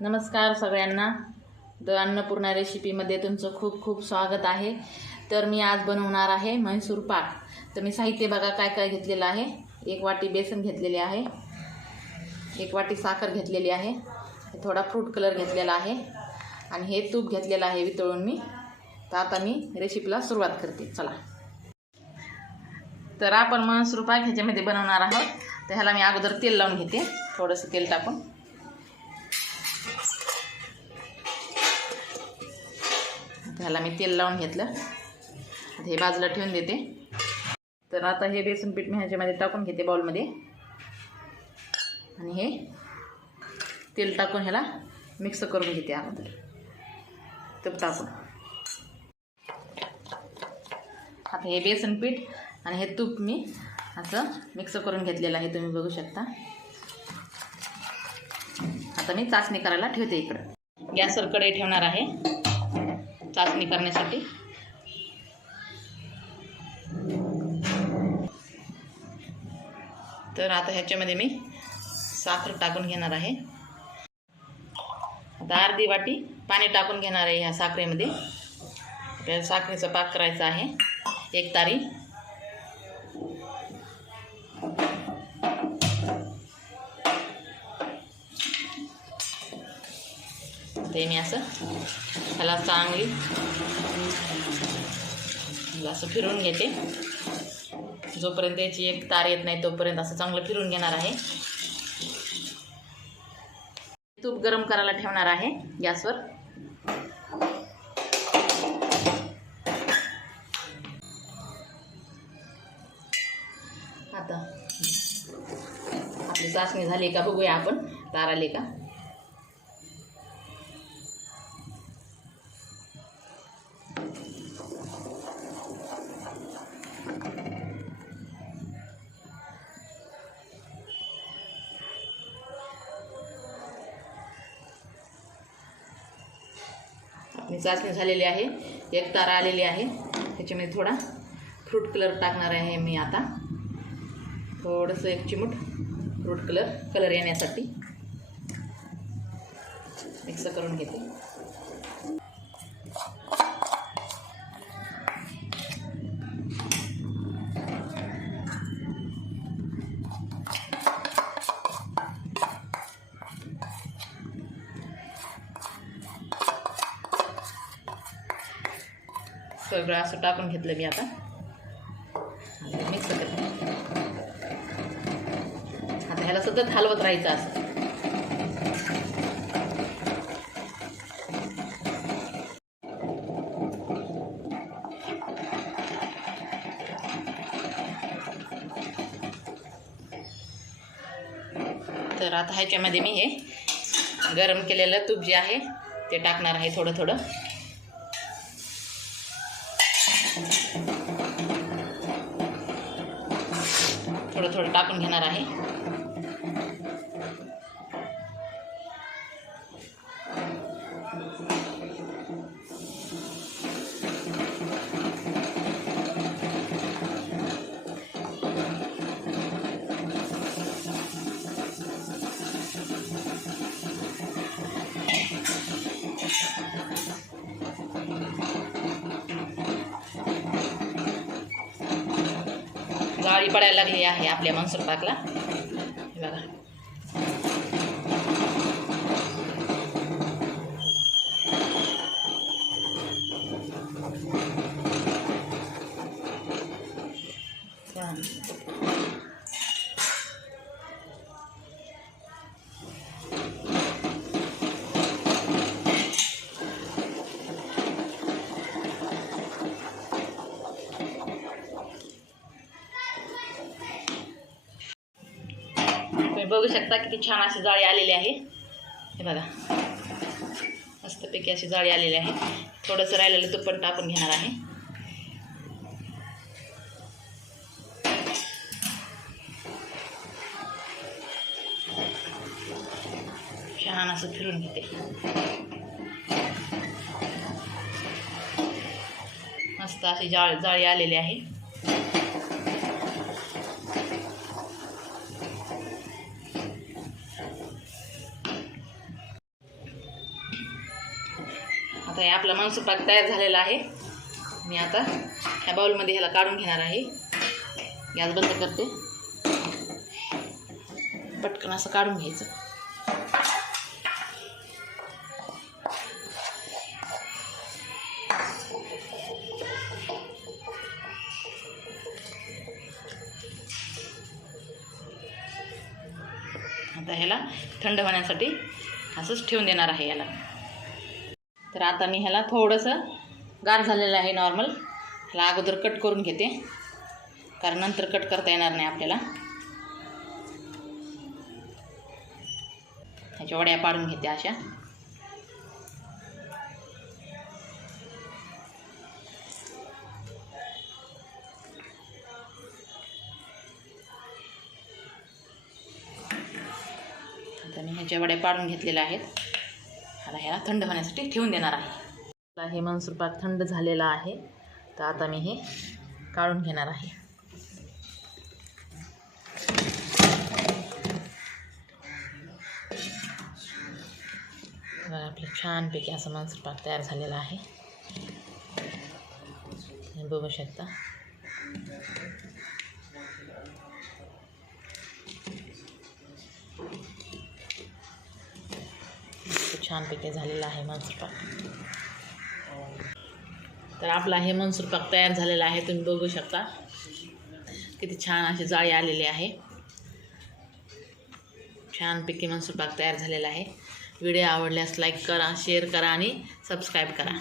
नमस्कार सगळ्यांना। द अन्नपूर्णा रेसिपीमध्ये तुमचं खूप खूप स्वागत आहे। तर मी आज बनवणार आहे म्हैसूर पाक। तर मी साहित्य बघा काय काय घेतलेलं आहे। 1 वाटी बेसन घेतलेले आहे, 1 वाटी साखर घेतलेली आहे, थोडा फ्रूट कलर घेतलेला आहे आणि हे तूप घेतलेलं आहे वितळून मी। तर आता मी रेसिपीला सुरुवात करते, चला। तर आपण म्हैसूर पाक ह्याच्यामध्ये बनवणार आहोत। तर ह्याला मी अगोदर तेल लावून घेते, थोडंसं तेल टाकून। ह्याला मी तेल लावून घेतलं, हे बाजूला ठेवून देते। तर आता हे बेसन पीठ मी ह्याच्यामध्ये टाकून घेते बाउलमध्ये आणि हे तेल टाकून ह्याला मिक्स करून घेते अगोदर तूप टाकून। आता हे बेसन पीठ आणि हे तूप मी असं मिक्स करून घेतलेलं आहे, तुम्ही बघू शकता। आता मी चाचणी करायला ठेवते इकडं। गॅसवर कढई ठेवणार आहे चाचणी करण्यासाठी। तर आता ह्याच्यामध्ये मी साखर टाकून घेणार आहे। आता अर्धी वाटी पाणी टाकून घेणार आहे ह्या साखरेमध्ये। आपल्याला साखरेचा पाक करायचा आहे 1 तारी। ते मी असं ह्याला चांगली असं फिरवून घेते, जोपर्यंत याची एक तार येत नाही तोपर्यंत असं चांगलं फिरवून घेणार आहे। तूप गरम करायला ठेवणार आहे गॅसवर। आता आपली चाचणी झाली का बघूया आपण, तार आली का। आपली चाचणी झालेली आहे, एक तारा आलेली आहे। त्याच्यामध्ये थोडा फ्रूट कलर टाकणार आहे मी आता, थोडंसं 1 चिमूट फ्रूट कलर येण्यासाठी मिक्स करून घेते। सगळं असं टाकून घेतलं मी आता, मिक्स करते। आता ह्याला सतत हलवत राहायचं असं। तर आता ह्याच्यामध्ये मी हे गरम केलेलं तूप जे आहे ते टाकणार आहे थोडं थोडं। थोडं थोडं टाकून घेणार आहे। जाळी पडायला लागली आहे आपल्या म्हैसूर पाकला, बघा। तुम्ही बघू शकता किती छान अशी जाळी आलेली आहे, हे बघा। मस्तपैकी अशी जाळी आलेली आहे। थोडंसं राहिलेलं तूप पण टाकून घेणार आहे। छान असं फिरून घेते। मस्त अशी जाळी आलेली आहे। आता हे आपला मनसूर पाक तयार झालेला आहे. मी आता ह्या बाउलमध्ये ह्याला काढून घेणार आहे. गॅस बंद करते. पटकन असं काढून घ्यायचं. आता ह्याला थंड होण्यासाठी असंच ठेवून देणार आहे याला. तर आता मी ह्याला थोडंसं गार झालेलं आहे नॉर्मल. ह्याला अगोदर कट करून घेते, कारण नंतर कट करता येणार नाही आपल्याला. ह्याच्या वड्या पाडून घेते अशा. आता मी ह्याच्या वड्या पाडून घेतलेल्या आहेत. आता ह्याला थंड होण्यासाठी ठेवून देणार आहे. हे मनसूर पाक थंड झालेला आहे. तर आता मी हे काढून घेणार आहे. बघा आपलं छानपैकी असं मनसूर पाक तयार झालेला आहे. बघू शकता. छानपैकी झालेला आहे मनसूर पाक. तर आपला हे मनसूर पाक तयार झालेला आहे. तुम्ही बघू शकता किती छान अशी जाळी आलेली आहे. छानपैकी मनसूर पाक तयार झालेला आहे. व्हिडिओ आवडल्यास लाईक करा, शेअर करा आणि सबस्क्राईब करा.